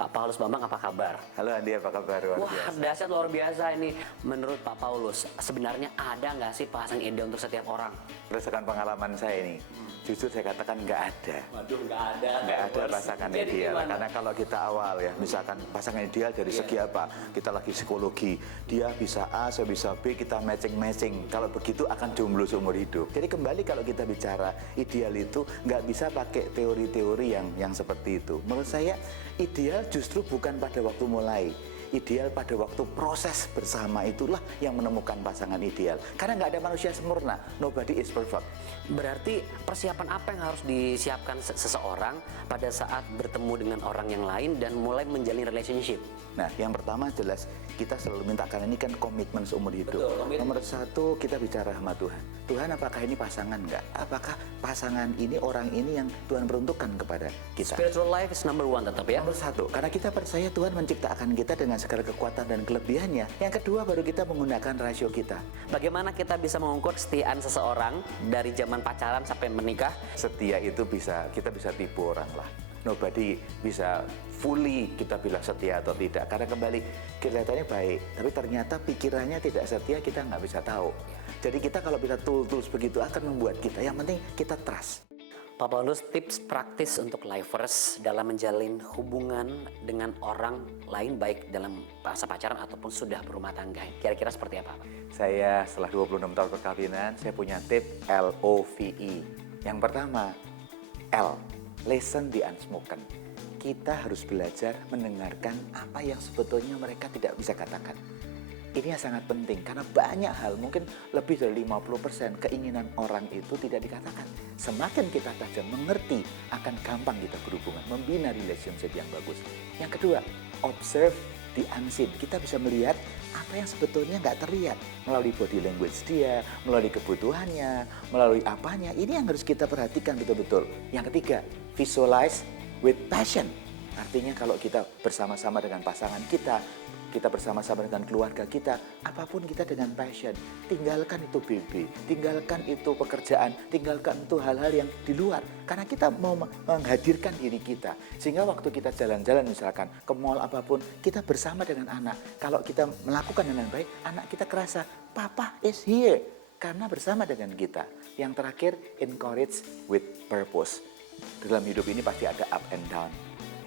Pak Paulus Bambang, apa kabar? Halo Andi, apa kabar? Wah, dahsyat, luar biasa ini. Menurut Pak Paulus, sebenarnya ada nggak sih pasangan ideal untuk setiap orang? Berdasarkan pengalaman saya ini, jujur saya katakan nggak ada. Waduh, nggak ada. Nggak ada pasangan Jadi ideal. gimana? Karena kalau kita awal ya, misalkan pasangan ideal dari segi apa? Kita lagi psikologi, dia bisa A, saya bisa B, kita matching-matching. Kalau begitu akan jomblo seumur hidup. Jadi kembali kalau kita bicara ideal itu, nggak bisa pakai teori-teori yang seperti itu. Menurut saya, ideal justru bukan pada waktu mulai. Ideal pada waktu proses bersama itulah yang menemukan pasangan ideal. Karena nggak ada manusia sempurna, nobody is perfect. Berarti persiapan apa yang harus disiapkan seseorang pada saat bertemu dengan orang yang lain dan mulai menjalin relationship? Nah, yang pertama jelas kita selalu minta, karena ini kan komitmen seumur hidup. Betul, komitmen. Nomor satu, kita bicara sama Tuhan. Tuhan, apakah ini pasangan nggak? Apakah pasangan ini, orang ini yang Tuhan peruntukkan kepada kita? Spiritual life is number one tetap ya? Nomor satu, karena kita percaya Tuhan menciptakan kita dengan segala kekuatan dan kelebihannya. Yang kedua, baru kita menggunakan rasio kita. Bagaimana kita bisa mengukur kesetiaan seseorang dari zaman pacaran sampai menikah? Setia itu kita bisa tipu orang lah. Nobody bisa fully kita bilang setia atau tidak. Karena kembali kelihatannya baik, tapi ternyata pikirannya tidak setia, kita nggak bisa tahu. Jadi kita kalau bisa tools begitu akan membuat kita, yang penting kita trust. Pak Paulus, tips praktis untuk lifers dalam menjalin hubungan dengan orang lain, baik dalam masa pacaran ataupun sudah berumah tangga. Kira-kira seperti apa, Pak? Saya setelah 26 tahun perkawinan, saya punya tip LOVE. Yang pertama, L, listen the unspoken. Kita harus belajar mendengarkan apa yang sebetulnya mereka tidak bisa katakan. Ini yang sangat penting, karena banyak hal, mungkin lebih dari 50% keinginan orang itu tidak dikatakan. Semakin kita tajam mengerti, akan gampang kita berhubungan, membina relationship yang bagus. Yang kedua, observe the unseen. Kita bisa melihat apa yang sebetulnya nggak terlihat melalui body language dia, melalui kebutuhannya, melalui apanya. Ini yang harus kita perhatikan betul-betul. Yang ketiga, visualize with passion. Artinya kalau kita bersama-sama dengan pasangan kita bersama-sama dengan keluarga kita, apapun kita dengan passion. Tinggalkan itu BB, tinggalkan itu pekerjaan, tinggalkan itu hal-hal yang di luar. Karena kita mau menghadirkan diri kita. Sehingga waktu kita jalan-jalan misalkan ke mall apapun, kita bersama dengan anak. Kalau kita melakukan dengan baik, anak kita kerasa, Papa is here. Karena bersama dengan kita. Yang terakhir, encourage with purpose. Dalam hidup ini pasti ada up and down.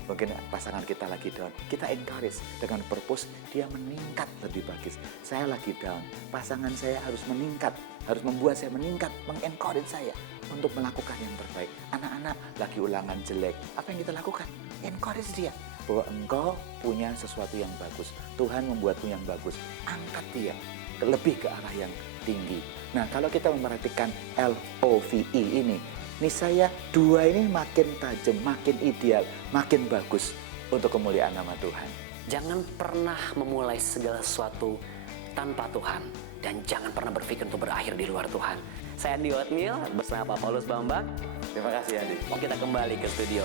Mungkin pasangan kita lagi down, kita encourage dengan purpose, dia meningkat lebih bagus. Saya lagi down, pasangan saya harus meningkat, harus membuat saya meningkat, mengencourage saya untuk melakukan yang terbaik. Anak-anak lagi ulangan jelek, apa yang kita lakukan? Encourage dia bahwa engkau punya sesuatu yang bagus, Tuhan membuatmu yang bagus, angkat dia lebih ke arah yang tinggi. Nah, kalau kita memperhatikan LOVE ini saya dua ini makin tajam, makin ideal, makin bagus untuk kemuliaan nama Tuhan. Jangan pernah memulai segala sesuatu tanpa Tuhan. Dan jangan pernah berpikir untuk berakhir di luar Tuhan. Saya Andi Otniel bersama Pak Paulus Bambang. Terima kasih Andi. Kita kembali ke studio.